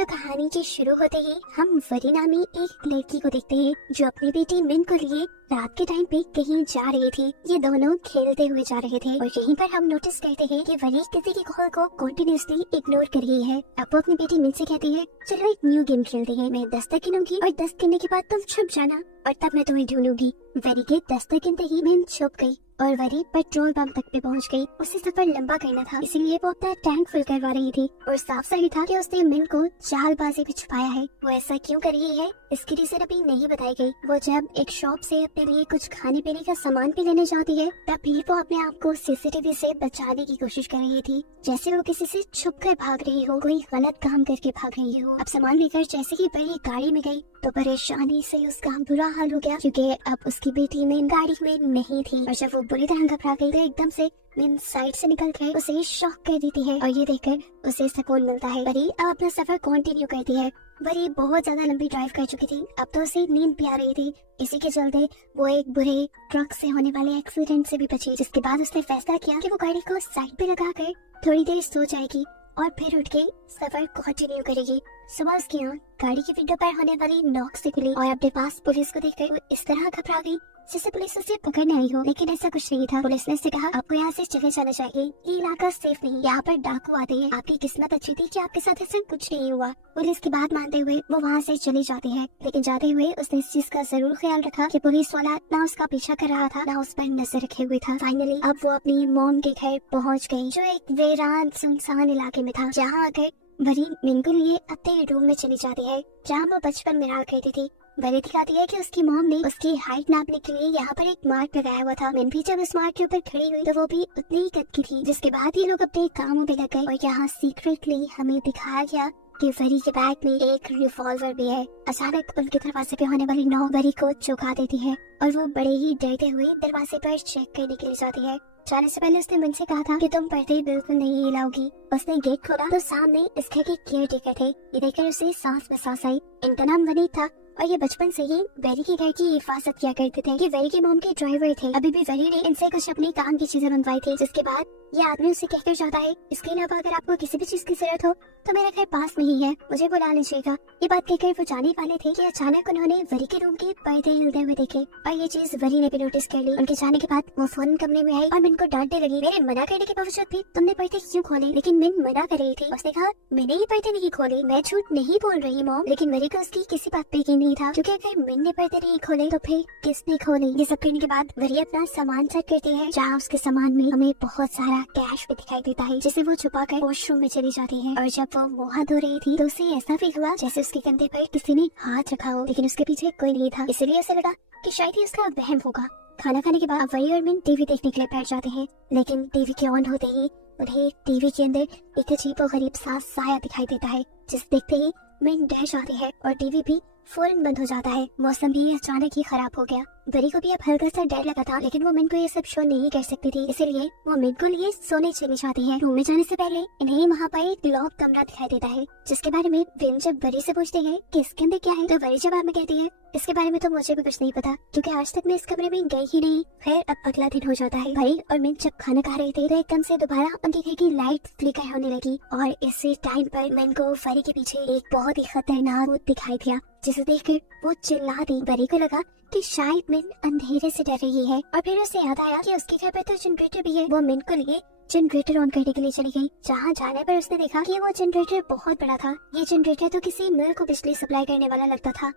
तो कहानी के शुरू होते ही हम वरी नामी एक लड़की को देखते हैं जो अपनी बेटी मिन को लिए रात के टाइम पे कहीं जा रही थी। ये दोनों खेलते हुए जा रहे थे और यहीं पर हम नोटिस करते हैं कि वरी किसी की कॉल को कंटिन्यूअसली इग्नोर कर रही है। अब वो अपनी बेटी मिन से कहती है, चलो एक न्यू गेम खेलते हैं, मैं 10 तक गिनूंगी और 10 गिनने के बाद तुम छुप जाना और तब मैं तुम्हें ढूंढूंगी। वरी के 10 तक गिनते ही मिन छुप गई और वरी पेट्रोल पंप तक पे पहुंच गई। उसे सफर लंबा करना था, इसीलिए वो अपना टैंक फुल करवा रही थी और साफ सही था कि उसने मिन को चालबाजी में छुपाया है। वो ऐसा क्यों कर रही है इसकी रीजन अभी नहीं बताई गई। वो जब एक शॉप से अपने लिए कुछ खाने पीने का सामान भी लेने जाती है तब भी वो अपने आप को सीसीटीवी से बचाने की कोशिश कर रही थी, जैसे वो किसी से छुप कर भाग रही हो, कोई गलत काम करके भाग रही हो। अब सामान लेकर जैसे ही बड़ी गाड़ी में गई तो परेशानी से उसका बुरा हाल हो गया क्योंकि अब उसकी बेटी मिन गाड़ी में नहीं थी और जब वो बुरी तरह घबरा गई तो एकदम से मिन साइड से निकल कर उसे शॉक कर देती है और ये देखकर उसे सुकून मिलता है। वरी अब अपना सफर कंटिन्यू करती है। वरी बहुत ज्यादा लंबी ड्राइव कर चुकी थी, अब तो उसे नींद भी आ रही थी। इसी के चलते वो एक बुरे ट्रक से होने वाले एक्सीडेंट से भी बची, जिसके बाद उसने फैसला किया कि वो गाड़ी को साइड पे लगा कर थोड़ी देर सो जाएगी और फिर उठ के सफर कंटिन्यू करेगी। सुबह उसकी आँख गाड़ी की विंडो पर होने वाली नॉक से खुली और अपने पास पुलिस को देखकर वो इस तरह घबरा गई जैसे पुलिस उसे पकड़ने आई हो, लेकिन ऐसा कुछ नहीं था। पुलिस ने उससे कहा, आपको यहाँ से चले जाना चाहिए, ये इलाका सेफ नहीं, यहाँ पर डाकू आते हैं, आपकी किस्मत अच्छी थी कि आपके साथ ऐसा कुछ नहीं हुआ। पुलिस की बात मानते हुए वो वहाँ से चली जाती है, लेकिन जाते हुए उसने इस चीज का जरूर ख्याल रखा कि पुलिस वाला ना उसका पीछा कर रहा था ना उस पर नजर रखे हुए था। फाइनली अब वो अपनी मॉम के घर पहुँच गयी जो एक वीरान सुनसान इलाके में था, जहाँ आकर वरी मिन के लिए अपने रूम में चली जाती है जहाँ वो बचपन में रहा करती थी। वरी दिखाती है कि उसकी मॉम ने उसकी हाइट नापने के लिए यहाँ पर एक मार्क लगाया हुआ था। मिन भी जब उस मार्क के ऊपर खड़ी हुई तो वो भी उतनी ही कद की थी। जिसके बाद ये लोग अपने कामों पे लग गए और यहाँ सीक्रेटली हमें दिखाया गया कि वरी के बैग में एक रिवॉल्वर भी है। अचानक उनके दरवाजे पे होने वाली नॉक वरी को चौंका देती है और वो बड़े ही डरते हुए दरवाजे पर चेक करने के लिए जाती है। जाने से पहले उसने मुझसे कहा था कि तुम पर्दे बिल्कुल नहीं हिलाओगी। उसने गेट खोला तो सामने इस घर के केयर टेकर थे। ये देखकर उसे सांस में सांस आई। इनका नाम वनीत था और ये बचपन से ही वेरी के घर की हिफाजत किया करते थे। ये वेरी के मॉम के ड्राइवर थे। अभी भी वेरी ने इनसे कुछ अपनी काम की चीजें मंगवाई थी, जिसके बाद ये आदमी उसे कहकर जाता है, इसके अलावा अगर आपको किसी भी चीज की जरूरत हो तो मेरा घर पास में ही है, मुझे बुला लीजिएगा। ये बात कहकर वो जाने वाले थे कि अचानक उन्होंने वरी के रूम के पर्दे हिलते हुए देखे और ये चीज वरी ने भी नोटिस कर ली। उनके जाने के बाद वो फौरन कमरे में आई और मिन को डांटने लगी, मेरे मना करने के बावजूद भी तुमने पर्दे क्यों खोले? लेकिन मिन मना कर रही थी। उसने कहा, मैंने ही पर्दे नहीं खोले, मैं झूठ नहीं बोल रही मॉम। लेकिन वरी को उसकी किसी बात पे यकीन नहीं था, क्योंकि अगर मिन ने पर्दे नहीं खोले तो फिर किसने खोले? ये सब करने के बाद वरी अपना सामान चेक करती है, जहाँ उसके सामान में हमें बहुत सारा कैश भी दिखाई देता है, जिसे वो छुपा कर वॉशरूम में चली जाती है। और जब वो मुँह हाथ धो रही थी तो उसे ऐसा फील हुआ जैसे उसके कंधे पर किसी ने हाथ रखा हो, लेकिन उसके पीछे कोई नहीं था। इसलिए उसे लगा कि शायद ही उसका वहम होगा। खाना खाने के बाद वरी और मिन टीवी देखने के लिए बैठ जाते हैं, लेकिन टीवी के ऑन होते ही उन्हें टीवी के अंदर एक अजीब और गरीब सा साया दिखाई देता है, जिसे देखते ही मिन डर जाती है और टीवी भी फौरन बंद हो जाता है। मौसम भी अचानक ही खराब हो गया। वरी को भी अब हल्का सा डर लगा था, लेकिन वो मिन को ये सब शो नहीं कर सकती थी, इसलिए वो मिन को लिए सोने चली जाती है। रूम में जाने से पहले इन्हें वहाँ पर एक लॉक कमरा दिखाई देता है, जिसके बारे में विन जब वरी से पूछते हैं कि इसके अंदर क्या है तो वरी जवाब में कहती है, इसके बारे में तो मुझे भी कुछ नहीं पता, क्योंकि आज तक मैं इस कमरे में गई ही नहीं। फिर अब अगला दिन हो जाता है। वरी और मिन जब खाना खा रहे थे तो एकदम से दोबारा उनके घर की लाइट फ्लिकर होने लगी और इसी टाइम पर मिन को वरी के पीछे एक बहुत ही खतरनाक भूत दिखाई दिया, जिसे देखकर वो चिल्ला दी। वरी को लगा कि शायद मिन अंधेरे से डर रही है और फिर उसे याद आया कि उसके घर पर तो जनरेटर भी है। वो मिन को लिए जनरेटर ऑन करने के लिए चली गई, जहाँ जाने पर उसने देखा कि वो जनरेटर बहुत बड़ा था। ये जनरेटर तो किसी मिल को बिजली सप्लाई करने वाला लगता था।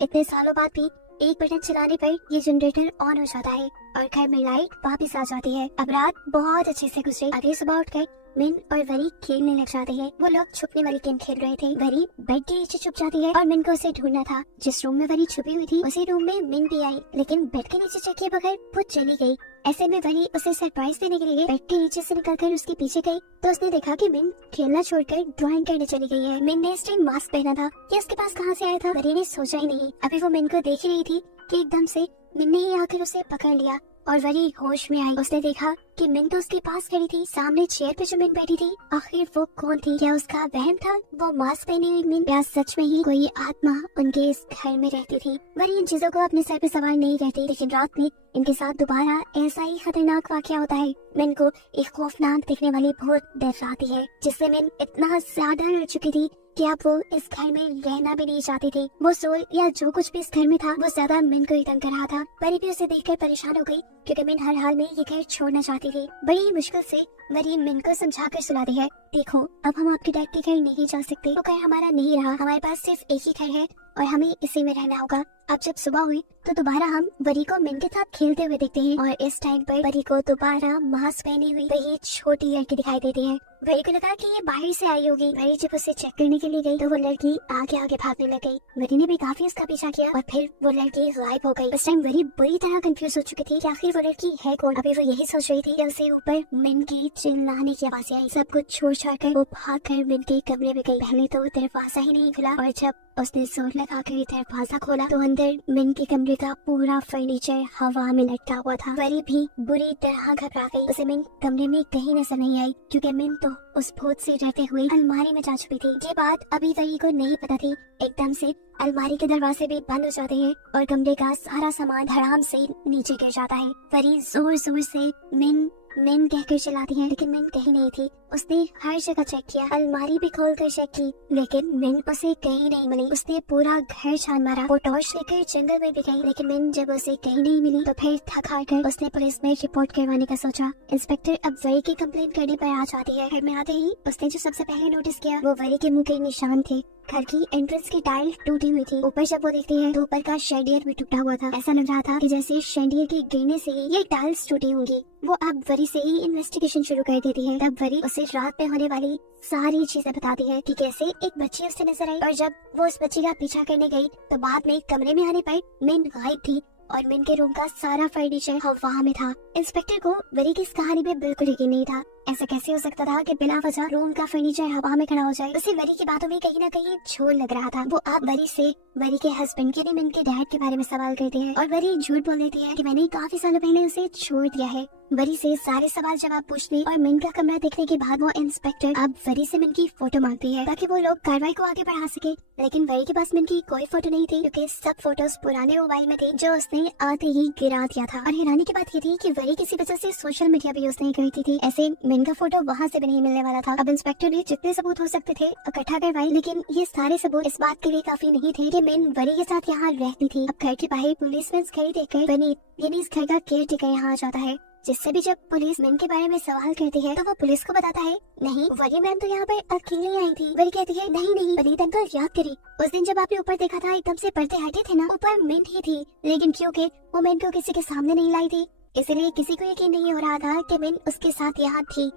इतने सालों बाद भी एक बटन चलाने पर ये जनरेटर ऑन हो जाता है और घर में लाइट वापस आ जाती है। अब रात बहुत अच्छे से गुजरी। अगली सुबह उठकर मिन और वरी खेलने लग जाते हैं। वो लोग छुपने वाली गेम खेल रहे थे। वरी बेड के नीचे छुप जाती है और मिन को उसे ढूंढना था। जिस रूम में वरी छुपी हुई थी उसी रूम में मिन भी आई, लेकिन बेड के नीचे चेक किए बगैर वो चली गई। ऐसे में वरी उसे सरप्राइज देने के लिए बेड के नीचे से निकलकर उसके पीछे गई तो उसने देखा कि मिन खेलना छोड़कर ड्राइंग करने चली गई है। मिन ने इस टाइम मास्क पहना था, ये उसके पास कहाँ से आया था वरी ने सोचा ही नहीं। अभी वो मिन को देख ही रही थी कि एकदम से मिन ने ही आकर उसे पकड़ लिया और वरी होश में आई। उसने देखा कि मिन तो उसके पास खड़ी थी, सामने चेयर पे जो मिन बैठी थी, आखिर वो कौन थी? क्या उसका वहम था वो मास्क पहनी हुई मिन, या सच में ही कोई आत्मा उनके इस घर में रहती थी? वरी इन चीजों को अपने सर पे सवार नहीं करती, लेकिन रात में इनके साथ दोबारा ऐसा ही खतरनाक वाकया होता है। मिन को एक खौफनाक दिखने वाली भूत डराती है, जिससे मिन इतना ज्यादा डर चुकी थी कि अब वो इस घर में रहना भी नहीं चाहती थी। वो सोल या जो कुछ भी इस घर में था वो ज्यादा मिन को ही तंग कर रहा था। परी भी उसे देखकर परेशान हो गई, क्योंकि मिन हर हाल में ये घर छोड़ना चाहती थी। बड़ी मुश्किल से वरी मिन को समझाकर सुलाती है, देखो अब हम आपके डैड के घर नहीं जा सकते, वो घर हमारा नहीं रहा, हमारे पास सिर्फ एक ही घर है और हमें इसी में रहना होगा। अब जब सुबह हुई तो दोबारा हम वरी को मिन के साथ खेलते हुए देखते हैं, और इस टाइम पर वरी को दोबारा मास्क पहनी हुई वही छोटी लड़की दिखाई देती है। वरी को लगा कि ये बाहर से आई होगी। वरी जब उसे चेक करने के लिए गई तो वो लड़की आगे आगे भागने लग गई। वरी ने भी काफी उसका पीछा किया और फिर वो लड़की गायब हो गई। उस टाइम वरी बुरी तरह कंफ्यूज हो चुकी थी कि आखिर वो लड़की है कौन। अभी वो यही सोच रही थी कि उसे ऊपर मिन की चिल्लाने की आवाज आई। सब कुछ छोड़ छाड़ कर वो भाग कर मिन के कमरे में गई। पहले तो दरवाजा ही नहीं खुला, और जब उसने जोर लगा कर दरवाजा खोला तो अंदर मिन के कमरे का पूरा फर्नीचर हवा में लटका हुआ था। वरी भी बुरी तरह घबरा गई। उसे मिन कमरे में कहीं नजर नहीं आई, क्योंकि मिन तो उस भूत से डरते हुए अलमारी में जा चुकी थी। ये बात अभी वरी को नहीं पता थी। एकदम से अलमारी के दरवाजे भी बंद हो जाते हैं और कमरे का सारा सामान धड़ाम से नीचे गिर जाता है। वरी जोर जोर से मिन मिन कहकर चिल्लाती है, लेकिन मिन कहीं नहीं थी। उसने हर जगह चेक किया, अलमारी भी खोलकर चेक की, लेकिन मिन उसे कहीं नहीं मिली। उसने पूरा घर छान मारा, वो टॉर्च लेकर जंगल में भी गई, लेकिन मिन जब उसे कहीं नहीं मिली तो फिर थक हार कर उसने पुलिस में रिपोर्ट करवाने का सोचा। इंस्पेक्टर अब वरी की कंप्लेंट करने पर आ जाती है। घर में आते ही उसने जो सबसे पहले नोटिस किया वो वरी के मुंह के निशान थे। घर की एंट्रेंस की टाइल टूटी हुई थी। ऊपर जब वो देखती है तो ऊपर का शेडियर भी टूटा हुआ था। ऐसा लग रहा था कि जैसे शेडियर के गिरने से ही ये टाइल्स टूटी होंगी। वो अब वरी से ही इन्वेस्टिगेशन शुरू कर देती है। तब वरी उसे रात में होने वाली सारी चीजें बताती है कि कैसे एक बच्ची उसे नजर आई, और जब वो उस बच्ची का पीछा करने गई तो बाद में कमरे में आने पर मिन गायब थी और मिन के रूम का सारा फर्नीचर हवा में था। इंस्पेक्टर को वरी की इस कहानी पे बिल्कुल यकीन नहीं था। ऐसा कैसे हो सकता था कि बिना वजह रूम का फर्नीचर हवा में खड़ा हो जाए? उसे वरी की बातों में कहीं ना कहीं झोल लग रहा था। वो अब वरी से वरी के हस्बैंड के मिन के डैड के बारे में सवाल करती है, और वरी झूठ बोल देती है कि मैंने काफी सालों पहले उसे छोड़ दिया है। वरी से सारे सवाल जवाब पूछने और मिन का कमरा देखने के बाद वो इंस्पेक्टर अब वरी से मिन की फोटो मांगती है, ताकि वो लोग कार्रवाई को आगे बढ़ा सके। लेकिन वरी के पास मिन की कोई फोटो नहीं थी, क्योंकि सब फोटोज पुराने मोबाइल में थे जो उसने आते ही गिरा दिया था। और हैरानी की बात ये थी कि वरी किसी वजह से सोशल मीडिया भी यूज नहीं करती थी। ऐसे मिन का फोटो वहाँ से भी नहीं मिलने वाला था। अब इंस्पेक्टर ने जितने सबूत हो सकते थे इकट्ठा करवाए, लेकिन ये सारे सबूत इस बात के लिए काफी नहीं थे कि मिन वरी के साथ यहाँ रहती थी। अब घर के बाहर पुलिस में खड़ी देखकर वनीत यानी इस घर का केयर टेकर यहाँ आ जाता है, जिससे भी जब पुलिस मिन के बारे में सवाल करती है तो वो पुलिस को बताता है, नहीं वरी मैम तो यहाँ पर अकेले आई थी। वरी कहती है, नहीं नहीं वनीत अंकल याद करी, उस दिन जब आपने ऊपर देखा था एकदम से पर्दे हटे थे ना, ऊपर मिन ही थी, लेकिन क्योंकि वो मिन को किसी के सामने नहीं लाई थी इसलिए किसी को यकीन नहीं हो रहा था कि मिन उसके साथ यहाँ थी।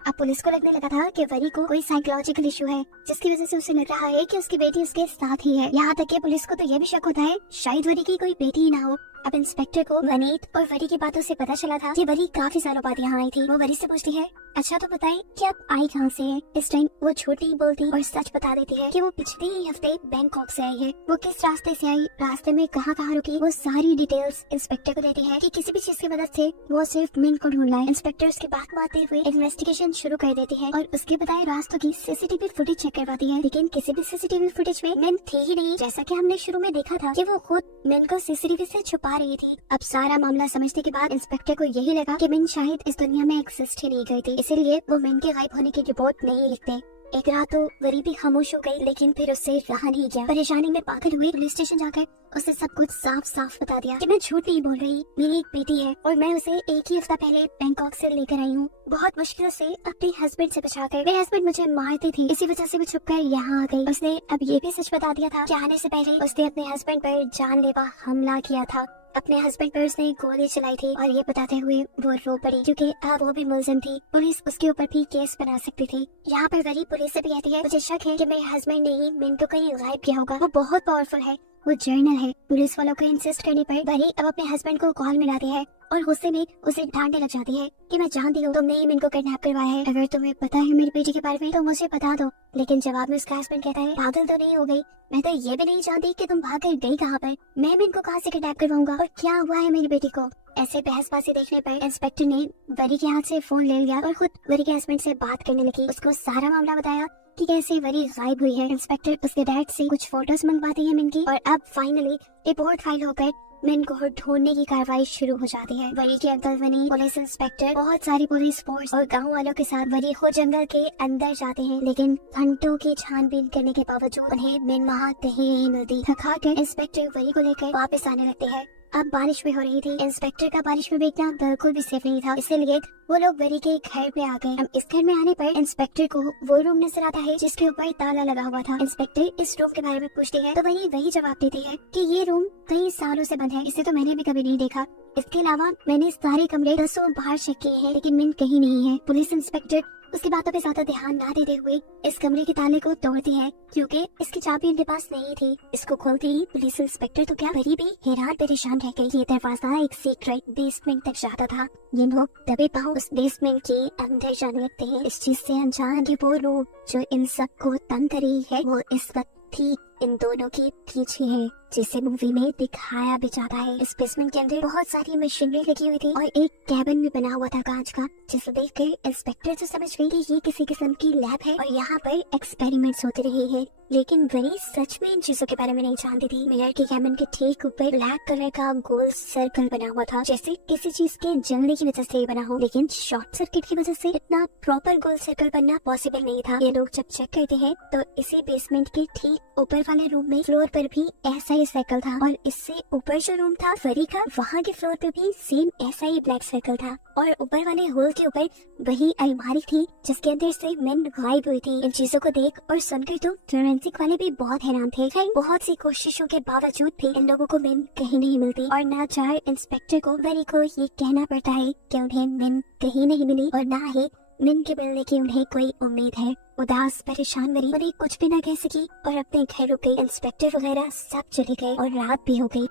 अब पुलिस को लगने लगा था कि वरी को कोई साइकोलॉजिकल इशू है, जिसकी वजह से उसे लग रहा है कि उसकी बेटी उसके साथ ही है। यहाँ तक कि पुलिस को तो यह भी शक होता है शायद वरी की कोई बेटी ही ना हो। अब इंस्पेक्टर को वनीत और वरी की बातों से पता चला था कि वरी काफी सालों बाद यहाँ आई थी। वो वरी से पूछती है, अच्छा तो बताए कि आप आई कहाँ से है? इस टाइम वो झूठ नहीं बोलती और सच बता देती है कि वो पिछले ही हफ्ते बैंकॉक से आई है। वो किस रास्ते से आई, रास्ते में कहाँ कहाँ रुकी, वो सारी डिटेल्स इंस्पेक्टर को देती है कि किसी भी चीज की मदद से वो सिर्फ मिन को ढूंढ लाए। इंस्पेक्टर उसकी बात मानते हुए इन्वेस्टिगेशन शुरू कर देती है और उसके बताए रास्तों की सीसीटीवी फुटेज चेक करवाती है, लेकिन किसी भी सीसीटीवी फुटेज में मिन थी ही नहीं, जैसा कि हमने शुरू में देखा था कि वो खुद मिन को सीसीटीवी से छुपा रही थी। अब सारा मामला समझने के बाद इंस्पेक्टर को यही लगा कि मिन शायद इस दुनिया में एग्जिस्ट ही नहीं करती, इसीलिए वो मिन के गायब होने की रिपोर्ट नहीं लिखते। एक रात तो वरी भी खामोश हो गई, लेकिन फिर उससे रहा नहीं गया। परेशानी में पागल हुई पुलिस स्टेशन जाकर उसे सब कुछ साफ साफ बता दिया कि मैं झूठ नहीं बोल रही, मेरी एक बेटी है और मैं उसे एक ही हफ्ता पहले बैंकॉक से लेकर आई हूँ, बहुत मुश्किल से अपने हस्बैंड से बचाकर। मेरे हस्बैंड मुझे मारते थे, इसी वजह से मैं छुप कर यहाँ आ गई। उसने अब ये भी सच बता दिया था कि आने से पहले उसने अपने हस्बैंड पर जानलेवा हमला किया था। अपने हस्बैंड पर उसने गोली चलाई थी और ये बताते हुए वो रो पड़ी, क्योंकि अब वो भी मुलजिम थी, पुलिस उसके ऊपर भी केस बना सकती थी। यहाँ पर वरी पुलिस से भी कहती है, मुझे शक है कि मेरे हस्बैंड ने ही मिन को कहीं गायब किया होगा, वो बहुत पावरफुल है, वो जर्नल है। पुलिस वालों को इंसिस्ट करने पर वरी अब अपने हस्बैंड को कॉल मिलाती है और गुस्से में उसे डांटने लग जाती है कि मैं जानती हूँ तुमने ही मिन को किडनैप करवाया है, अगर तुम्हें पता है मेरी बेटी के बारे में तो मुझे बता दो। लेकिन जवाब में उसका हस्बैंड कहता है, पागल तो नहीं हो गई, मैं तो ये भी नहीं जानती कि तुम भाग कर गई कहाँ पर, मैं मिन को कहाँ से किडनैप करवाऊंगा और क्या हुआ है मेरी बेटी को। ऐसे बहसबाजी देखने पर इंस्पेक्टर ने वरी के हाथ से फोन ले लिया और खुद वरी के हस्बैंड से बात करने लगी। उसको सारा मामला बताया कि कैसे वरी गायब हुई है। इंस्पेक्टर उसके डैड से कुछ फोटोज मंगवाते हैं मिन की, और अब फाइनली रिपोर्ट फाइल होकर मिन को ढूंढने की कार्रवाई शुरू हो जाती है। वरी के अंकल वनी, पुलिस इंस्पेक्टर, बहुत सारी पुलिस फोर्स और गांव वालों के साथ वरी को जंगल के अंदर जाते हैं, लेकिन घंटों की छानबीन करने के बावजूद उन्हें मिन वहाँ कहीं नहीं मिलती। थका कर इंस्पेक्टर वरी को लेकर वापस आने लगते हैं। अब बारिश भी हो रही थी। इंस्पेक्टर का बारिश में भीगना बिल्कुल भी सेफ नहीं था, इसलिए वो लोग वरी के घर पे आ गए। अब इस घर में आने पर इंस्पेक्टर को वो रूम नजर आता है जिसके ऊपर ताला लगा हुआ था। इंस्पेक्टर इस रूम के बारे में पूछती है तो वरी वही जवाब देती है कि ये रूम कई सालों से बंद है, इसे तो मैंने भी कभी नहीं देखा। इसके अलावा मैंने सारे कमरे दसों बाहर चेक किए हैं, लेकिन मिन कहीं नहीं है। पुलिस इंस्पेक्टर उसकी बातों पे ज्यादा ध्यान ना देते हुए इस कमरे के ताले को तोड़ती है, क्योंकि इसकी चाबी उनके पास नहीं थी। इसको खोलते ही पुलिस इंस्पेक्टर तो क्या, वरी भी हैरान परेशान रह गई। ये दरवाजा एक सीक्रेट बेसमेंट तक जाता था। ये लोग दबे पांव उस बेसमेंट के अंदर जाने लगते हैं, इस चीज से अनजान कि वो रूह जो इन सबको तंग कर रही है वो इस वक्त ठीक इन दोनों के पीछे है, जिसे मूवी में दिखाया भी जाता है। इस बेसमेंट के अंदर बहुत सारी मशीनरी लगी हुई थी और एक कैबिन भी बना हुआ था कांच का, जिसे देखकर इंस्पेक्टर तो समझ गई कि ये किसी किस्म की लैब है और यहाँ पर एक्सपेरिमेंट्स होते रहे हैं। लेकिन वरी सच में इन चीजों के बारे में नहीं जानती थी। मिरर के कैबिन के ठीक ऊपर ब्लैक कलर का गोल सर्कल बना हुआ था, जैसे किसी चीज के जलने की वजह से बना हो, लेकिन शॉर्ट सर्किट की वजह से इतना प्रॉपर गोल सर्कल बनना पॉसिबल नहीं था। ये लोग जब चेक करते हैं तो इसी बेसमेंट के ठीक ऊपर वाले रूम में फ्लोर पर भी ऐसा ही सर्कल था, और इससे ऊपर जो रूम था वरी का, वहाँ के फ्लोर पे भी सेम ऐसा ही ब्लैक सर्कल था, और ऊपर वाले होल के ऊपर वही अलमारी थी जिसके अंदर से मिन गायब हुई थी। इन चीजों को देख और सुनकर तो फोरेंसिक वाले भी बहुत हैरान थे। खैर बहुत सी कोशिशों के बावजूद भी इन लोगों को मिन कहीं नहीं मिलती, और नाचार इंस्पेक्टर को वरी को ये कहना पड़ता है कि उन्हें मिन कहीं नहीं मिली और ना ही मिन के मिलने की उन्हें कोई उम्मीद है। उदास परेशान वरी उन्हें कुछ भी न कह सकी और अपने घर रुक गई। इंस्पेक्टर वगैरह सब चले गए और रात भी हो गई।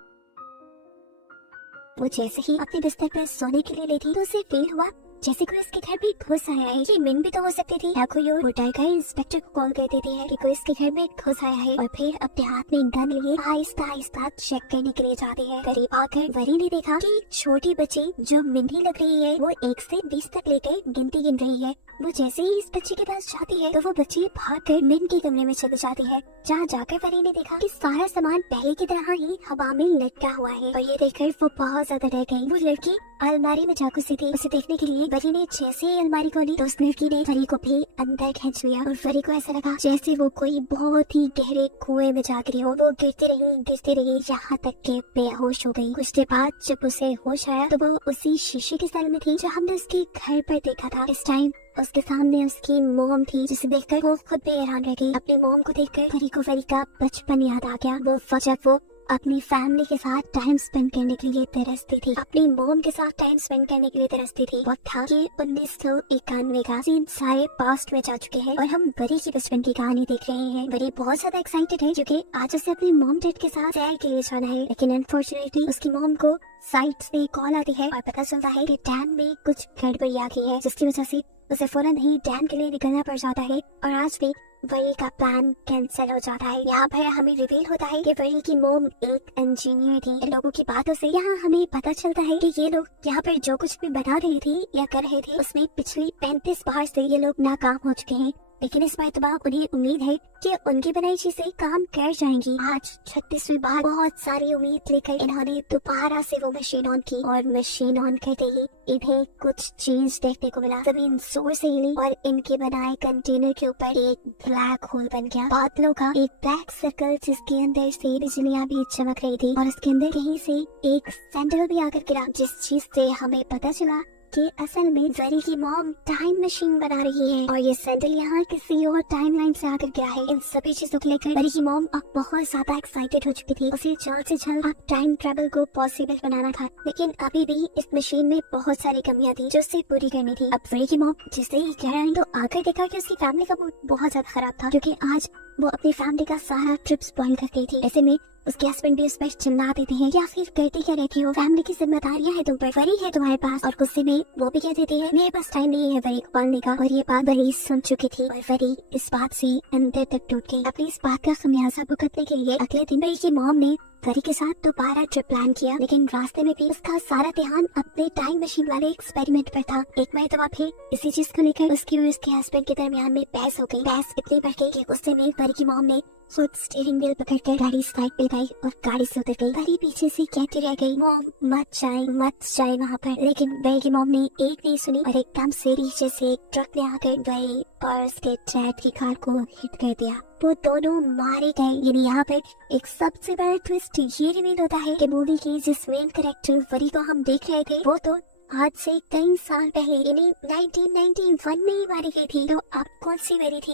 वो जैसे ही अपने बिस्तर पर सोने के लिए लेटी तो उसे फील हुआ जैसे कोई उसके घर भी घुस आया है। ये मिन भी तो हो सकती थी। या कोई और उठाकर इंस्पेक्टर को कॉल कर देती है कि कोई इसके घर में घुस आया है, और फिर अपने हाथ में गन लिए आहिस्ता आहिस्ता चेक करने के लिए जाती है। करीब आकर वरी ने देखा कि छोटी बच्ची जो मिन ही लग रही है वो 1 से 20 तक लेकर गिनती गिन रही है। वो जैसे ही इस बच्ची के पास जाती है तो वो बच्ची भागकर मिन के कमरे में चली जाती है, जहाँ जाकर वरी ने देखा कि सारा सामान पहले की तरह ही हवा में लटका हुआ है। और ये देखकर वो बहुत ज्यादा डर गई। वो लड़की अलमारी में जा घुसी थी। उसे देखने के लिए वरी ने जैसे ही अलमारी खोली तो उस लड़की ने वरी को भी अंदर खींच लिया, और वरी को ऐसा लगा जैसे वो कोई बहुत ही गहरे कुएं में जा गिरी हो। वो गिरती रही यहाँ तक के बेहोश हो गई। कुछ देर बाद जब उसे होश आया तो वो उसी शीशे के सेल में थी जो हमने उसके घर पर देखा था। इस टाइम उसके सामने उसकी मोम थी, जिसे देखकर वो खुद भी हैरान रह गई। अपनी मोम को देखकर वरी को वरी का बचपन याद आ गया। वो जब वो अपनी फैमिली के साथ टाइम स्पेंड करने के लिए तरसती थी, अपनी मोम के साथ टाइम स्पेंड करने के लिए तरसती थी। वक्त था कि 1991 का। सीन सारे पास्ट में जा चुके हैं और हम वरी की बचपन की कहानी देख रहे हैं। वरी बहुत ज्यादा एक्साइटेड है क्योंकि आज उसे अपनी मोम डैड के साथ सैर के लिए जाना है, लेकिन अनफॉर्चुनेटली उसकी मोम को साइट से कॉल आती है और पता चलता है कि डैम में कुछ गड़बड़ी आ गई है, जिसकी वजह से उसे फौरन ही डैम के लिए निकलना पड़ जाता है, और आज भी वरी का प्लान कैंसिल हो जाता है। यहाँ पर हमें रिवील होता है कि वरी की मोम एक इंजीनियर थी। इन लोगों की बातों से यहाँ हमें पता चलता है कि ये लोग यहाँ पर जो कुछ भी बना रही थी या कर रहे थे उसमें पिछली 35 बार से ये लोग नाकाम हो चुके हैं, लेकिन इस मरतबा उन्हें उम्मीद है कि उनकी बनाई चीजें काम कर जाएंगी। आज 36वीं बार बहुत सारी उम्मीद लेकर इन्होंने दोबारा से वो मशीन ऑन की, और मशीन ऑन करते ही इन्हें कुछ चीज देखने को मिला। जमीन जोर से हिली और इनके बनाए कंटेनर के ऊपर एक ब्लैक होल बन गया। बादलों का एक ब्लैक सर्कल जिसके अंदर से बिजलियां भी चमक रही थी, और उसके अंदर कहीं से एक सैंडल भी आकर गिरा, जिस चीज से हमें पता चला कि असल में वरी की मॉम टाइम मशीन बना रही है, और ये सैंडल यहाँ किसी और टाइमलाइन से आकर गया है। इन सभी चीजों को लेकर वरी की मॉम अब बहुत ज्यादा एक्साइटेड हो चुकी थी। उसे जल्द से जल्द अब टाइम ट्रेवल को पॉसिबल बनाना था, लेकिन अभी भी इस मशीन में बहुत सारी कमियां थी जो उसे पूरी करनी थी। अब वरी की मॉम जिसे ही कह रही तो आकर देखा कि उसकी फैमिली का मूड बहुत ज्यादा खराब था, क्योंकि आज वो अपनी फैमिली का सारा ट्रिप स्पॉइल कर गई थी। ऐसे में उसके हस्बैंड भी उस पर चिल्ला देते हैं, या फिर करती क्या रहती हो, फैमिली की जिम्मेदारियां है तुम पर, वरी है तुम्हारे पास। और गुस्से में वो भी कह देती है मेरे पास टाइम नहीं है वरी को पालने का। और ये बात वरी सुन चुकी थी और वरी इस बात से अंदर तक टूट गई। अपनी इस बात का खमियाजा भुगतने के लिए अगले दिन वरी की मॉम ने वरी के साथ दोबारा ट्रिप प्लान किया, लेकिन रास्ते में भी उसका सारा ध्यान अपने टाइम मशीन वाले एक्सपेरिमेंट पर था। एक मरतबा फिर इसी चीज को लेकर उसकी और उसके हस्बैंड के दरमियान में बहस हो गई। बहस इतनी बढ़ गई कि गुस्से में वरी की मॉम ने खुद स्टीयरिंग व्हील पकड़कर गाड़ी साइड पे लगाई और गाड़ी से उतर गई। वरी पीछे से कहती रह गई, मॉम मत जाए वहाँ पर। लेकिन वरी की मॉम ने एक नहीं सुनी और एकदम से पीछे से एक ट्रक ले आकर वरी और उसके डैड की कार को हिट कर दिया। वो दोनों मारे गए। यानी यहाँ पर एक सबसे बड़ा ट्विस्ट ये रिवील होता है कि मूवी की जिस मेन कैरेक्टर वरी को हम देख रहे थे वो तो आज से कई साल पहले यानी 1991 में ही मारी गई थी। तो अब कौन सी वरी थी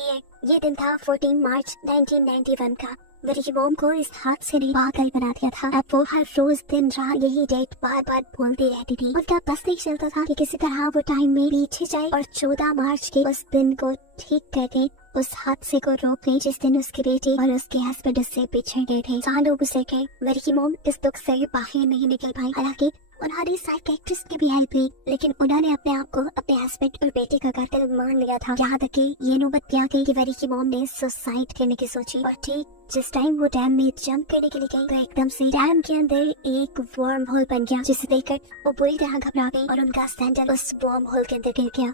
ये दिन था 14 मार्च 1991 का। वरी की मॉम को इस हादसे ने पागल बना दिया था। अब वो हर रोज दिन रात यही डेट बार बार बोलती रहती थी। उनका बस नहीं चलता था कि किसी तरह वो टाइम में पीछे जाए और 14 मार्च के उस दिन को ठीक करके उस हादसे को रोक गई जिस दिन उसकी बेटी और उसके हस्बैंड उससे बिछड़ गए थे। सालों गुजर गए, वरी की मॉम इस दुख से बाहर नहीं निकल पाई। हालांकि उन्होंने साइकियाट्रिस्ट की भी हेल्प ली, लेकिन उन्होंने अपने आप को अपने हस्बैंड और बेटे का कातिल मान लिया था। यहाँ तक कि ये नौबत भी आ गई कि वरी की मॉम ने सुसाइड करने की सोची। और ठीक जिस टाइम वो डैम में जंप करने के लिए गई तो एकदम से डैम के अंदर एक वर्म होल बन गया, जिसे देखकर वो बुरी तरह घबरा गई और उनका सैंडल उस वर्म होल के अंदर गिर गया,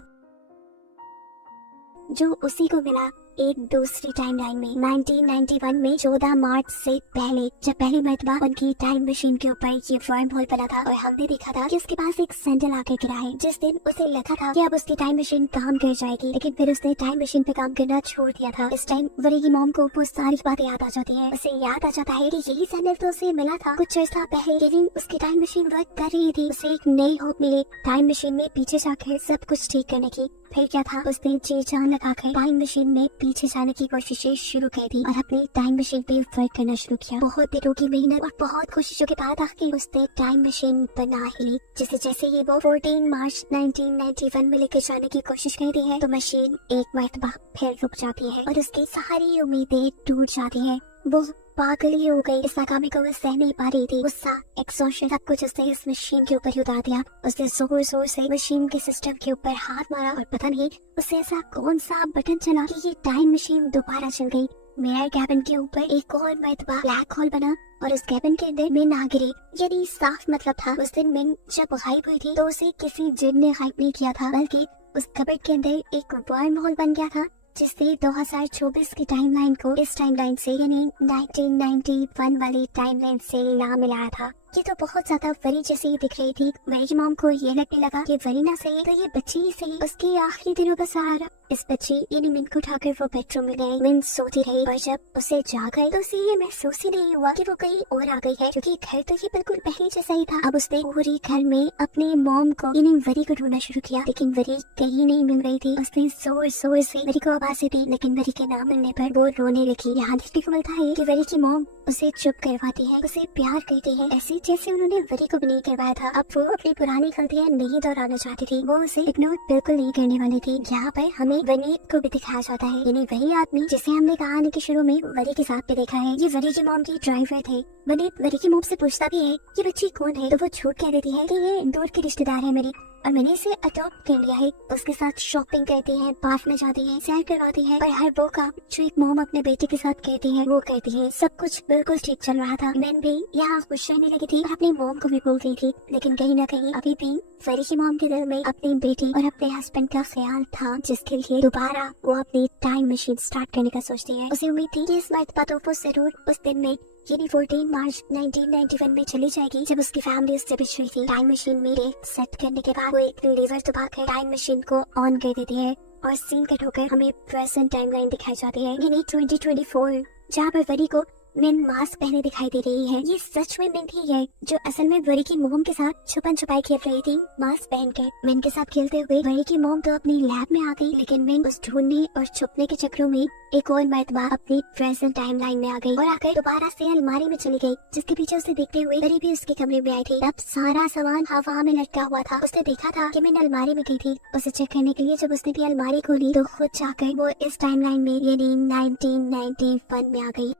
जो उसी को मिला एक दूसरी टाइमलाइन में 1991 में 14 मार्च से पहले, जब पहली मरतबा उनकी टाइम मशीन के ऊपर ये वर्म होल बना था और हमने देखा था कि उसके पास एक सैंडल आकर गिरा है। जिस दिन उसे लगा था कि अब उसकी टाइम मशीन काम कर जाएगी, लेकिन फिर उसने टाइम मशीन पे काम करना छोड़ दिया था। इस टाइम वरी की मॉम को वो सारी बातें याद आ जाती है। उसे याद आ जाता है कि यही सैंडल तो उसे मिला था कुछ अर्सा पहले, लेकिन उसकी टाइम मशीन वर्क कर रही थी। उसे एक नई होप मिली टाइम मशीन में पीछे जाकर सब कुछ ठीक करने की। फिर क्या था, उसने जी जान लगाकर टाइम मशीन में पीछे जाने की कोशिशें शुरू कर दी और अपनी टाइम मशीन पे वर्क करना शुरू किया। बहुत दिनों की मेहनत और बहुत कोशिशों के बाद आखिर उसने टाइम मशीन बना ही ली। जैसे जैसे ये वो 14 मार्च 1991 में लेकर जाने की कोशिश करती है तो मशीन एक मरतबा फिर रुक जाती है और उसकी सारी उम्मीदें टूट जाती है। वो पागल ही हो गई, इस नाकामी को वो सह नहीं पा रही थी। गुस्सा, एक्सॉशन, सब कुछ उसने इस मशीन के ऊपर ही उतार दिया। उसने जोर जोर से मशीन के सिस्टम के ऊपर हाथ मारा और पता नहीं उससे ऐसा कौन सा बटन चला कि ये टाइम मशीन दोबारा चल गई। मेयर कैबिन के ऊपर एक और मरतबा ब्लैक होल बना और उस कैबिन के अंदर मिन आ गिरी। यदि साफ मतलब था उस दिन मिन जब गायब हुई थी तो उसे किसी जिन ने गायब नहीं किया था, बल्कि उस कबर्ड के अंदर एक वर्म होल बन गया था जिससे 2024 की टाइमलाइन को इस टाइमलाइन से यानी 1991 वाली टाइमलाइन से ना मिलाया था। ये तो बहुत ज्यादा वरी जैसी दिख रही थी। वरी की मॉम को ये लगने लगा कि वरी ना सही तो ये बच्ची ही सही, उसकी आखिरी दिनों का सहारा। इस बच्ची यानी मिन को उठाकर वो बेडरूम में गई। मिन सोती रही और जब उसे जाग आई तो उसे ये महसूस ही नहीं हुआ कि वो कहीं और आ गई है, क्योंकि घर तो ये बिल्कुल पहले जैसा ही था। अब उसने पूरी घर में अपनी मॉम को यानी वरी को ढूंढना शुरू किया, लेकिन वरी कहीं नहीं मिल रही थी। उसने जोर जोर से वरी को आवाज़ें दी, लेकिन वरी के ना मिलने पर वो रोने लगी। यहाँ देखने को मिलता है कि वरी की मॉम उसे चुप करवाती है, उसे प्यार करती है, ऐसे जैसे उन्होंने वरी को भी नहीं करवाया था। अब वो अपनी पुरानी गलतियां नहीं दोहराना चाहती थी, वो उसे इग्नोर बिल्कुल नहीं करने वाली थी। यहाँ पर हमें वनीत को भी दिखाया जाता है, यानी वही आदमी जिसे हमने कहानी के शुरू में वरी के साथ भी देखा है। ये वरी की मॉम की ड्राइवर थे। वनीत वरी की मॉम से पूछता भी है ये बच्ची कौन है, तो वो झूठ कह देती है कि ये दूर की रिश्तेदार है मेरी और मैंने इसे अडॉप्ट कर लिया है। उसके साथ शॉपिंग करती है, पार्क में जाती है, सैर करवाती है और हर वो काम जो एक मॉम अपने बेटे के साथ करती है वो करती है। सब कुछ बिल्कुल ठीक चल रहा था। मैन भी यहाँ खुश रहने लगी थी और अपनी मॉम को भी भूल गई थी, लेकिन कहीं न कहीं अभी भी वरी की मॉम के दिल में अपनी बेटी और अपने हस्बैंड का ख्याल था, जिसके लिए दोबारा वो अपनी टाइम मशीन स्टार्ट करने का सोचती है। उसे उम्मीद थी कि इस मरतबा तो वो जरूर उस दिन में यानी 14 मार्च 1991 में चली जाएगी जब उसकी फैमिली उससे बिछड़ी थी। टाइम मशीन में डेट सेट करने के बाद वो एक लीवर दबाकर टाइम मशीन को ऑन कर देती है और सीन कट होकर हमें प्रेजेंट टाइमलाइन दिखाई जाती है, यानी 2024, जहाँ पर वरी को मिन मास्क पहने दिखाई दे रही है। ये सच में मिन ही है जो असल में वरी की मोम के साथ छुपन छुपाई खेल रही थी मास्क पहनकर। मिन के साथ खेलते हुए वरी की मोम तो अपनी लैब में आ गई, लेकिन मिन उस ढूंढने और छुपने के चक्रों में एक और मरतबा अपनी प्रेजेंट टाइमलाइन में आ गई और आकर दोबारा से अलमारी में चली गई, जिसके पीछे उसे देखते हुए वरी भी उसके कमरे में आई थी। तब सारा सामान हवा में लटका हुआ था। उसने देखा था कि मिन अलमारी में गई थी। उसे चेक करने के लिए जब उसने भी अलमारी खोली तो खुद जाकर वो इस टाइमलाइन में यानी 1991 में आ गई।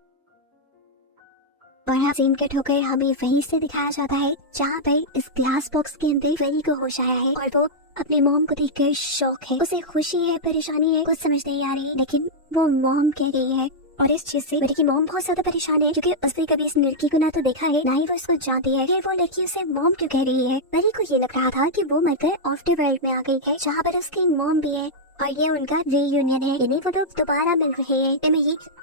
और यहाँ सीन कट होकर हमें वहीं से दिखाया जाता है जहाँ पर इस ग्लास बॉक्स के अंदर वरी को होश आया है और वो अपने मॉम को देखकर शौक है। उसे खुशी है, परेशानी है, कुछ समझ नहीं आ रही, लेकिन वो मॉम कह रही है। और इस चीज से वरी की मॉम बहुत ज्यादा परेशान है क्योंकि उसने कभी इस लड़की को ना तो देखा है, ना ही वो इसको जानती है। फिर वो लड़की उसे मॉम क्यों कह रही है? वरी को ये लग रहा था कि वो मरकर आफ्टर वर्ल्ड में आ गई है जहाँ पर उसकी मॉम भी है और ये उनका रीयूनियन है, यानी वो लोग दोबारा मिल रहे हैं।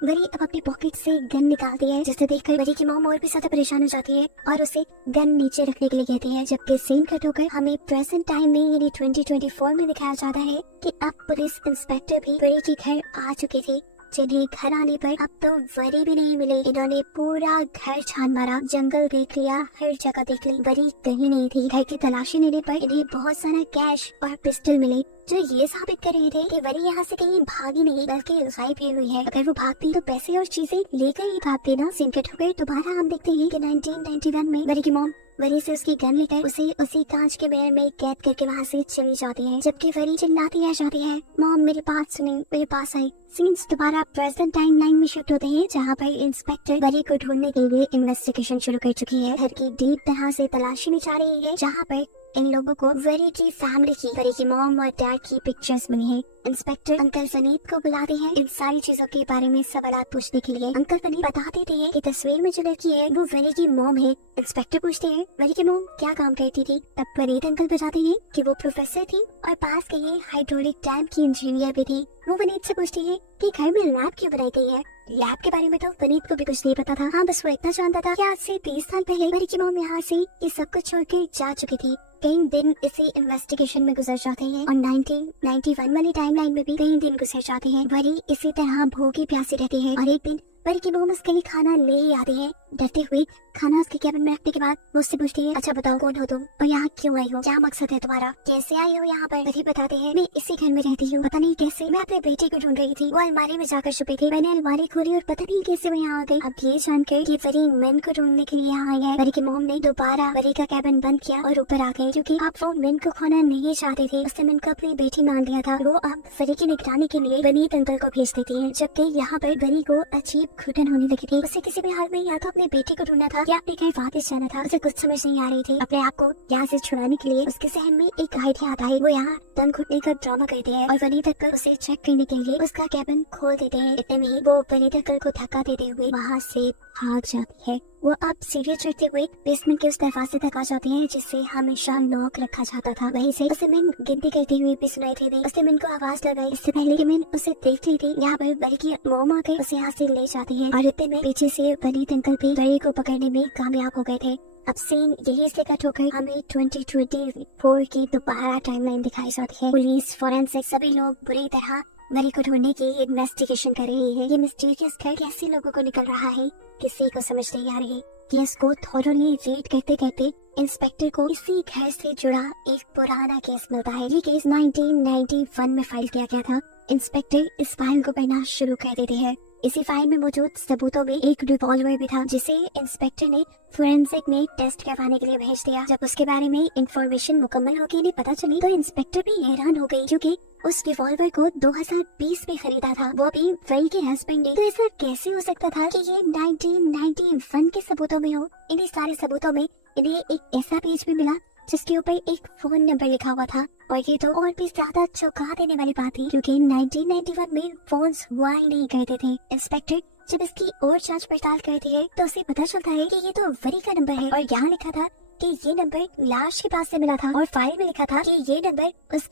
वरी अब अपनी पॉकेट से गन निकालती है जिसे देखकर वरी की मॉम और भी ज्यादा परेशान हो जाती है और उसे गन नीचे रखने के लिए कहती है। जबकि सीन कट होकर हमें प्रेजेंट टाइम में यानी 2024 में दिखाया जाता है कि अब पुलिस इंस्पेक्टर भी वरी के घर आ चुके थे, जिन्हें घर आने पर अब तो वरी भी नहीं मिले। इन्होंने पूरा घर छान मारा, जंगल देख लिया, हर जगह देख ली, वरी कहीं नहीं थी। घर की तलाशी लेने पर इन्हें बहुत सारा कैश और पिस्टल मिले जो ये साबित कर रहे थे कि वरी यहाँ से कहीं भागी नहीं बल्कि गायब ही हुई है। अगर वो भागती तो पैसे और चीजें लेकर ही भागती ना। सीन कट होकर दोबारा हम देखते हैं कि 1991 में वरी की मॉम वरी से उसकी गन लेकर उसे उसी कांच के मिरर में कैद करके वहाँ से चली जाती है, जबकि वरी चिल्लाती रह जाती है, मॉम मेरी बात सुनी, मेरे पास आई। सीन्स दोबारा प्रेजेंट टाइमलाइन में शिफ्ट होते हैं जहाँ पर इंस्पेक्टर वरी को ढूंढने के लिए इन्वेस्टिगेशन शुरू कर चुकी है। घर की डीप तरह से तलाशी में जा रही है जहाँ पर इन लोगों को वरी की फैमिली की, वरी की मॉम और डैड की पिक्चर्स मिली हैं। इंस्पेक्टर अंकल वनीत को बुलाते हैं इन सारी चीजों के बारे में सवाल पूछने के लिए। अंकल वनीत बता देते हैं कि तस्वीर में जो लड़की है वो वरी की मॉम है। इंस्पेक्टर पूछते हैं वरी की मॉम क्या काम करती थी? तब वनीत अंकल बताते हैं कि वो प्रोफेसर थी और पास के ये हाइड्रोलिक डैम की इंजीनियर भी थी। वो वनीत से पूछती है कि घर में लैब क्यों बनाई गई है? लैब के बारे में तो वनीत को भी कुछ नहीं पता था। हाँ, बस वो इतना जानता था कि आज से 30 साल पहले वरी की मॉम यहाँ से ये सब कुछ छोड़कर जा चुकी थी। कई दिन इसी इन्वेस्टिगेशन में गुजर जाते हैं और 1991 वाली टाइमलाइन में भी कई दिन गुजर जाते हैं। वरी इसी तरह भूखी प्यासी रहती है और एक दिन वरी की मॉम उसके लिए खाना ले आती है। डरते हुए खाना उसके कैबिन में रखने के बाद मुझसे पूछती है, अच्छा बताओ कौन हो तुम और यहाँ क्यों आई हो? क्या मकसद है तुम्हारा? कैसे आई हो यहाँ पर? वरी बताते हैं मैं इसी घर में रहती हूँ, पता नहीं कैसे। मैं अपने बेटे को ढूंढ रही थी, वो अलमारी में जाकर छुपी थी। मैंने अलमारी खोली और पता नहीं कैसे वो यहाँ आ गई। अब ये जानकर कि वरी मेन को ढूंढने के लिए यहाँ आई है, वरी की मॉम ने दोबारा वरी का कैबिन बंद किया और ऊपर आ गई क्योंकि अब वो मेन को खोना नहीं चाहते थे। उसने मेन को अपनी बेटी मान लिया था। वो अब वरी की निगरानी के लिए वनीत अंकल को भेज देती है। जबकि यहाँ पर वरी को अजीब घुटन होने लगी थी। उसे किसी भी हाल में या तो अपने बेटे को ढूंढना था या अपने घर वापस जाना था। उसे कुछ समझ नहीं आ रही थी। अपने आप को यहाँ से छुड़ाने के लिए उसके जहन में एक आइडिया आता है। वो यहाँ दम घुटने का ड्रामा करते हैं और वनीत अंकल उसे चेक करने के लिए उसका कैबिन खोल देते हैं। इतने में ही वो वनीत अंकल को धक्का देते हुए वहाँ से भाग जाती है। वो अब सीढ़ी चढ़ते हुए बेसमेंट के उस दरवाजे तक आ जाती है जिसे हमेशा लॉक रखा जाता था। वहीं से उसे मिन गिनती करती हुई भी सुनाई थी। उसने मिन को आवाज लगाई इससे पहले कि मिन उसे देख रही थी। यहाँ पर वरी की मॉम आकर उसे यहाँ से ले जाती है और इतने में पीछे से वनीत अंकल भी वरी को पकड़ने में कामयाब हो गए थे। अब सीन यही से कट होकर हमें 2024 की दोबारा टाइमलाइन दिखाई जाती है। पुलिस, फोरेंसिक सभी लोग बुरी तरह वरी को ढूंढने की इन्वेस्टिगेशन कर रही है। ये मिस्टीरियस घर कैसे लोगों को निकल रहा है किसी को समझ नहीं आ रही। केस को थॉरोली रीड करते करते इंस्पेक्टर को इसी घर से जुड़ा एक पुराना केस मिलता है। ये केस 1991 में फाइल किया गया था। इंस्पेक्टर इस फाइल को पढ़ना शुरू कर देते हैं। इसी फाइल में मौजूद सबूतों में एक रिवॉल्वर भी था जिसे इंस्पेक्टर ने फोरेंसिक में टेस्ट करवाने के लिए भेज दिया। जब उसके बारे में इंफॉर्मेशन मुकम्मल होकर इन्हें पता चली तो इंस्पेक्टर भी हैरान हो गई क्योंकि उस रिवॉल्वर को 2020 में खरीदा था, वो भी वरी के हस्बैंड ने। तो ऐसा कैसे हो सकता था कि ये 1991 के सबूतों में हो? इन्हीं सारे सबूतों में इन्हें एक ऐसा पेज भी मिला जिसके ऊपर एक फोन नंबर लिखा हुआ था और ये तो और भी ज्यादा चौंका देने वाली बात थी क्योंकि 1991 में फोन्स हुआ ही नहीं करते थे। इंस्पेक्टर जब इसकी और जांच पड़ताल करती है तो उसे पता चलता है कि ये तो वरी का नंबर है और यहाँ लिखा था कि ये नंबर लाश के पास से मिला था और फाइल में लिखा था कि ये नंबर उस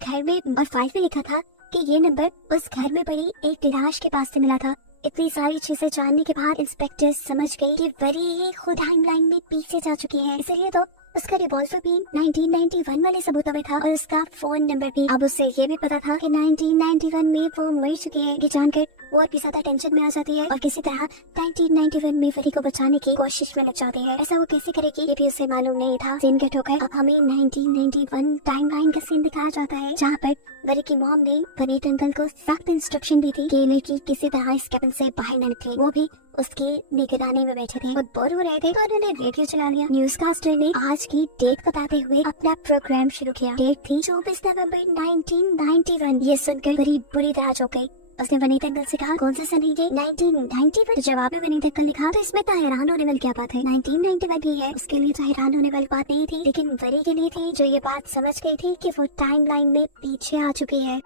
घर में पड़ी एक लाश के पास से मिला था। इतनी सारी चीजें जानने के बाद इंस्पेक्टर समझ गई कि वरी ही खुद टाइमलाइन में पीछे जा चुकी है, इसलिए तो उसका रिवॉल्वर भी 1991 वाले सबूतों में था और उसका फोन नंबर भी। अब उससे ये भी पता था कि 1991 में वो मर चुकी है। ये जानकर वो और भी ज्यादा टेंशन में आ जाती है और किसी तरह 1991 में वरी को बचाने की कोशिश में लग जाती है। ऐसा वो कैसे करेगी ये भी उसे मालूम नहीं था। सीन कट होकर अब हमें 1991 टाइमलाइन का सीन दिखाया जाता है जहाँ पर वरी की मॉम ने वनीत अंकल को सख्त इंस्ट्रक्शन दी थी कि लड़की किसी तरह इस कैबिन से बाहर न निकले। वो भी उसकी निगरानी में बैठे थे और बोर हो रहे थे तो उन्होंने रेडियो चला लिया। न्यूज कास्टर ने आज की डेट बताते हुए अपना प्रोग्राम शुरू किया। डेट थी 24 नवंबर 1991। ये सुनकर वरी बुरी तरह चौंक गई। उसने वनीत अंकल से कहा कौन सा सन है ये 1990 पर? जवाब में वनीत अंकल ने कहा तो इसमें तो हैरान होने वाली क्या बात है, 1991 भी है। उसके लिए तो हैरान होने वाली बात नहीं थी, लेकिन वरी के लिए थी, जो ये बात समझ गई थी कि वो टाइमलाइन में पीछे आ चुकी है।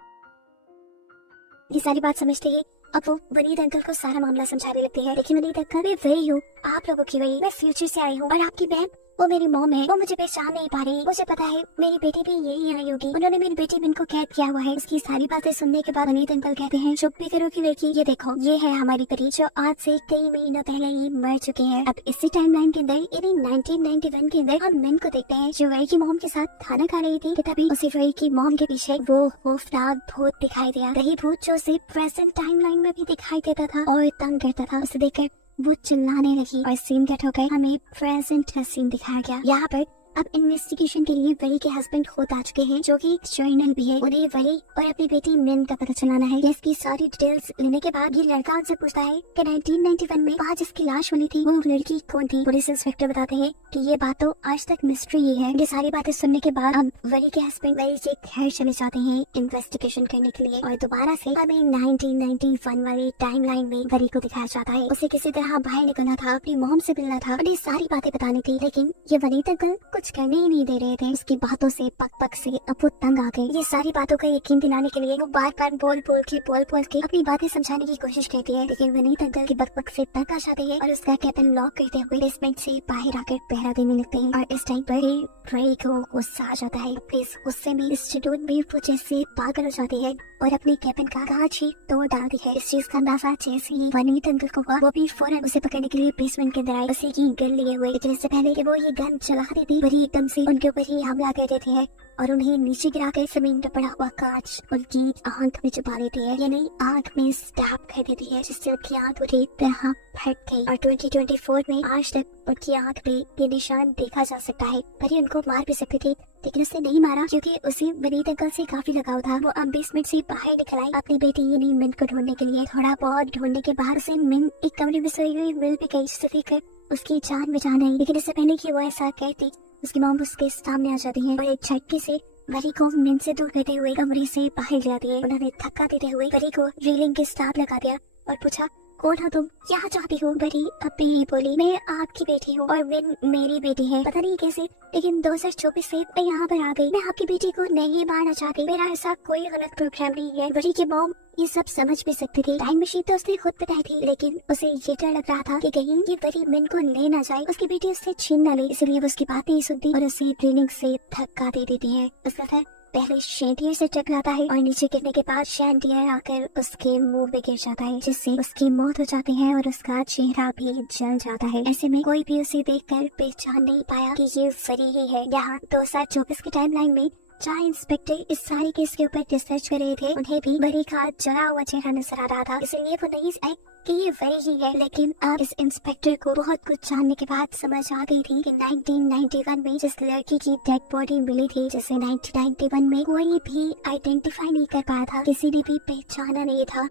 ये सारी बात समझते ही अब वो वनीत अंकल को सारा मामला समझाने लगती है। लेकिन वनीत अंकल, मैं वही हूँ, आप लोगों की वही, मैं फ्यूचर से आई हूँ और आपकी बहन वो मेरी मॉम है, वो मुझे पहचान नहीं पा रही। मुझे पता है मेरी बेटी भी यही आई होगी, उन्होंने मेरी बेटी बिन को कैद किया हुआ है। उसकी सारी बातें सुनने के बाद वनीत अंकल कहते हैं चुप भी करो की लड़की, ये देखो ये है हमारी परी जो आज से कई महीनों पहले ही मर चुकी है। अब इसी टाइमलाइन के अंदर यानी 1991 के अंदर हम मिन को देखते हैं जो वही की मॉम के साथ खाना खा रही थी, तभी उसी वही की मॉम के पीछे वो खौफनाक भूत दिखाई दिया। वही भूत जो उसे प्रेजेंट टाइमलाइन में भी दिखाई देता था और तंग करता था। उसे देखकर वो चिल्लाने लगी और सीन कट हो गए, हमें प्रेजेंट का सीन दिखाया गया। यहाँ पर अब इन्वेस्टिगेशन के लिए वली के हस्बैंड खुद आ चुके हैं, जो कि जर्नल भी है। उन्हें वली और अपनी बेटी मिन का पता चलाना है। इसकी सारी डिटेल्स लेने के बाद ये लड़का उनसे पूछता है कि 1991 में वहाँ जिसकी लाश मिली थी वो लड़की कौन थी। पुलिस इंस्पेक्टर बताते हैं कि ये बात तो आज तक मिस्ट्री ही है। ये सारी बातें सुनने के बाद अब वली के हस्बैंड वली से घर चले जाते हैं इन्वेस्टिगेशन करने के लिए और दोबारा से हमें 1991 वाली टाइमलाइन में वली को दिखाया जाता है। उसे किसी तरह बाहर निकलना था, अपनी मॉम से मिलना था, उन्हें सारी बातें बतानी थी, लेकिन ये वनीत अंकल कुछ करने ही नहीं दे रहे थे। उसकी बातों से पक पक से अब वो तंग आ गए। ये सारी बातों का यकीन दिलाने के लिए वो बार बार बोल बोल के अपनी बातें समझाने की कोशिश करती है, लेकिन वनीत अंकल की बक बक से तंग आ जाते हैं और उसका कैबिन लॉक करते हुए बेसमेंट से बाहर आकर पहरा देने लगते हैं। और इस टाइम पर ट्रे को गुस्सा आ जाता है। प्लीज गुस्से में इस शेड्यूल में वो जैसे पागल हो जाती है और अपने कैबिन का कांच ही तोड़ डालती है। इस चीज का अंदाजा जैसे ही वनीत अंकल को हुआ, वो भी फौरन उसे पकड़ने के लिए बेसमेंट के अंदर आए, उसी की गन लिए हुए। लेकिन इससे पहले कि वो ये गन चला देती, वही एकदम से उनके ऊपर ही हमला कर देती है और उन्हें नीचे गिराकर जमीन पर पड़ा हुआ कांच उनकी आंख में छुपा देती है, यानी आंख में स्टैब कर देती है, जिससे उनकी आंख पूरी तरह फट गई। और 2024 में आज तक उनकी आंख पे ये निशान देखा जा सकता है। पर ये उनको मार भी सकती थी, लेकिन उसने नहीं मारा क्योंकि उसे वनीत अंकल से काफी लगाव था। वो अब बेसमेंट से बाहर निकल आई अपनी बेटी यानी मिन को ढूंढने के लिए। थोड़ा बहुत ढूंढने के बाद उसे मिन एक कमरे में सोई हुई मिल भी गई, जिसे देखकर उसकी जान बचाना है। लेकिन इससे पहले कि वो ऐसा कहती, उसकी मॉम उसके सामने आ जाती है और एक झटके से वरी को मिन से दूर करते हुए कमरे से बाहर जाती है। उन्होंने धक्का देते हुए वरी को रेलिंग के स्टाफ लगा दिया और पूछा कौन हो तुम, यहाँ चाहती हो? वरी अब भी यही बोली, मैं आपकी बेटी हूँ और मिन मेरी बेटी है। पता नहीं कैसे, लेकिन 2024 से मैं यहाँ पर आ गई। मैं आपकी बेटी को नहीं मारना चाहती, मेरा ऐसा कोई गलत प्रोग्राम नहीं है। वरी की मॉम ये सब समझ भी सकती थी। टाइम मशीन तो उसने खुद बताई थी, लेकिन उसे ये डर लग रहा था कि कहीं ये वरी मिन को ले ना जाए, उसकी बेटी उससे छीन न ले, इसलिए वो उसकी बात नहीं सुनती और उसे रेलिंग से धक्का दे देती है। उसका था पहले शैंडियर से टकराता है और नीचे गिरने के बाद शैंडियर आकर उसके मुंह पे गिर जाता है, जिससे उसकी मौत हो जाती है और उसका चेहरा भी जल जाता है। ऐसे में कोई भी उसे देखकर पहचान नहीं पाया कि ये वरी ही है। यहाँ 2024 की टाइमलाइन में चाहे इंस्पेक्टर इस सारे केस के ऊपर रिसर्च कर रहे थे, उन्हें भी वरी का जला हुआ चेहरा नजर आ रहा था, इसलिए वो नहीं आए कि ये वरी ही है। लेकिन अब इस इंस्पेक्टर को बहुत कुछ जानने के बाद समझ आ गई थी कि 1991 में जिस लड़की की डेड बॉडी मिली थी, जिसे 1991 में कोई भी आइडेंटिफाई नहीं कर पाया था, किसी ने भी पहचाना नहीं था,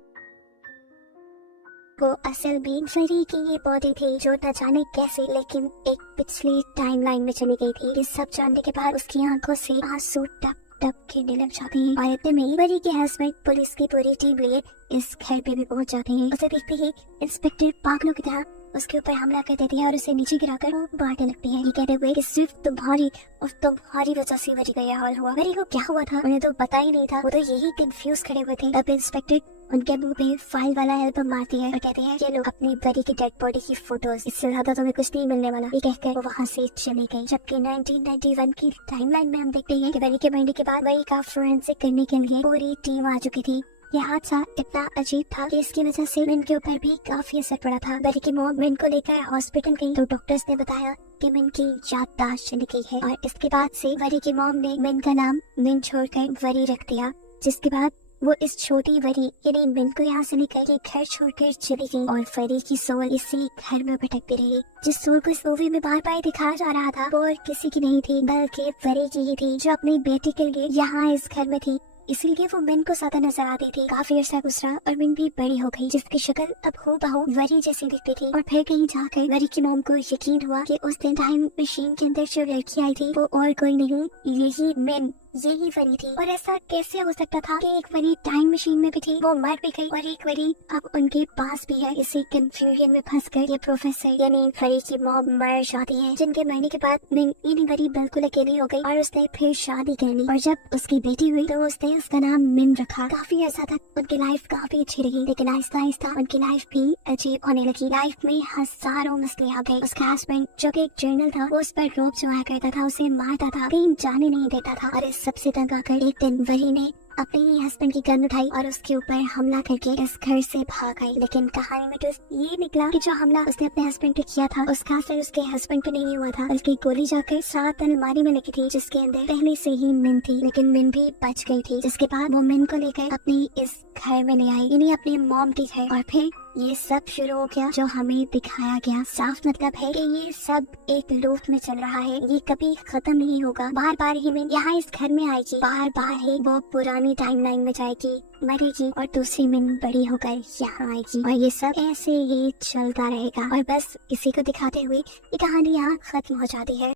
वो असल में वरी की ये बॉडी थी जो न जाने कैसे लेकिन एक पिछली टाइमलाइन में चली गई थी। ये सब जानने के बाद उसकी आंखों से आंसू टप टप गिरने लग जाते हैं और इतने में वरी के हस्बैंड पुलिस की पूरी टीम लिए इस घर पे भी पहुंच जाते हैं। उसे देखते ही इंस्पेक्टर पागलों की तरह उसके ऊपर हमला कर देती है और उसे नीचे गिराकर वो मारने लगती है, ये कहते हुए कि सिर्फ तुम्हारी वजह से वरी का यह हाल हुआ। वरी को क्या हुआ था उन्हें तो पता ही नहीं था, वो तो यही कंफ्यूज खड़े हुए थे। अब इंस्पेक्टर उनके मुंह पे फाइल वाला एल्बम मारती है और कहते हैं ये लो अपनी वरी की डेड बॉडी की फोटोज, इससे ज्यादा तुम्हें कुछ नहीं मिलने वाला। ये कहकर वो वहाँ से चले गई। जबकि 1991 की टाइमलाइन में हम देखते हैं कि वरी के मरने के बाद वरी का फोरेंसिक करने के लिए पूरी टीम आ चुकी थी। यह हादसा इतना अजीब था कि इसकी वजह से मिन के ऊपर भी काफी असर पड़ा था। वरी की मॉम मिन को लेकर हॉस्पिटल गई तो डॉक्टर्स ने बताया कि मिन की याददाश्त चली गई है और इसके बाद से वरी की मॉम ने मिन का नाम मिन छोड़कर वरी रख दिया, जिसके बाद वो इस छोटी वरी यानी मिन को यहाँ से लेकर के घर छोड़कर चली गई और वरी की सोल इसी घर में भटकती रही। जिस सोल को इस मूवी में बार बार दिखाया जा रहा था वो और किसी की नहीं थी बल्कि वरी की ही थी, जो अपनी बेटी के लिए यहाँ इस घर में थी, इसीलिए वो मिन को ज्यादा नजर आती थी। काफी अरसा गुजरा और मिन भी बड़ी हो गई, जिसकी शक्ल अब हूबहू वरी जैसी दिखती थी। और फिर कहीं जाकर वरी की मॉम को यकीन हुआ कि उस दिन टाइम मशीन के अंदर जो लड़की आई थी वो और कोई नहीं, यही मिन यही वरी थी। और ऐसा कैसे हो सकता था कि एक वरी टाइम मशीन में भी थी, वो मर भी गई, और एक वरी अब उनके पास भी है। इसी कंफ्यूजन में फंसकर ये प्रोफेसर यानी वरी की मॉम मर जाती है, जिनके मरने के बाद मिन वरी बिल्कुल अकेली हो गई और उसने फिर शादी कर ली। और जब उसकी बेटी हुई तो उसने उसका नाम मिन रखा। काफी अर्सा तक उनकी लाइफ काफी अच्छी रही, लेकिन आहिस्ता आहिस्ता उनकी लाइफ भी अजीब होने लगी। लाइफ में हजारों मसले आ गए। उसका हस्बैंड जो कि एक जर्नल था, वो उस पर रोप जमाया करता था, उसे मारता था, कहीं जाने नहीं देता था। और इस सबसे तंग आकर एक दिन वरी ने अपने ही हस्बैंड की गन उठाई और उसके ऊपर हमला करके इस घर से भाग गई। लेकिन कहानी में ट्विस्ट ये निकला कि जो हमला उसने अपने हस्बैंड पे किया था, उसका असर उसके हस्बैंड पे नहीं हुआ था, बल्कि गोली जाकर साथ अलमारी में लगी थी, जिसके अंदर पहले से ही मिन थी। लेकिन मिन भी बच गई थी, जिसके बाद वो मिन को लेकर अपनी इस घर में ले आई, यानी अपनी मॉम के घर। और फिर ये सब शुरू हो गया जो हमें दिखाया गया। साफ मतलब है कि ये सब एक लूप में चल रहा है, ये कभी खत्म नहीं होगा। बार बार ही मिन यहाँ इस घर में आएगी, बार बार ही वो पुरानी टाइमलाइन में जाएगी, मरेगी, और दूसरी मिन बड़ी होकर यहाँ आएगी, और ये सब ऐसे ही चलता रहेगा। और बस इसी को दिखाते हुए ये कहानी यहाँ खत्म हो जाती है।